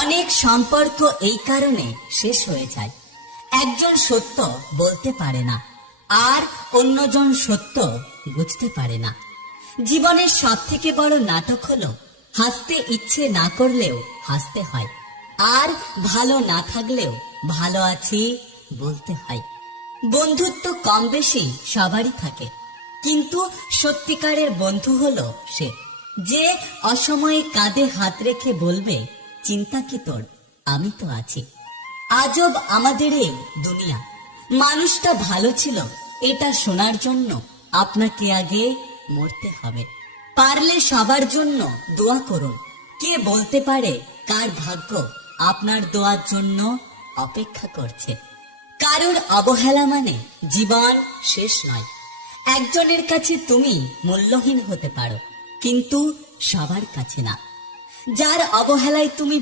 অনেক সম্পর্ক এই কারণে শেষ হয়ে যায়, একজন সত্য বলতে পারে না আর অন্যজন সত্য বুঝতে পারে না। জীবনের সব থেকে বড় নাটক হলো হাসতে ইচ্ছে না করলেও হাসতে হয়, আর ভালো না থাকলেও ভালো আছি বলতে হয়। বন্ধুত্ব কম বেশি সবারই থাকে, কিন্তু সত্যিকারের বন্ধু হলো সে যে অসময়ে কাঁধে হাত রেখে বলবে, চিন্তা কি তোর, আমি তো আছি। আজব আমাদের এই দুনিয়া। মানুষটা ভালো ছিল এটা শোনার জন্য আপনাকে আগে মরতে হবে। পারলে সবার জন্য দোয়া করুন। কে বলতে পারে কার ভাগ্য আপনার দোয়ার জন্য অপেক্ষা করছে। কারোর অবহেলা মানে জীবন শেষ নয়। একজনের কাছে তুমি মূল্যহীন হতে পারো, কিন্তু সবার কাছে না। যার অবহেলায় তুমি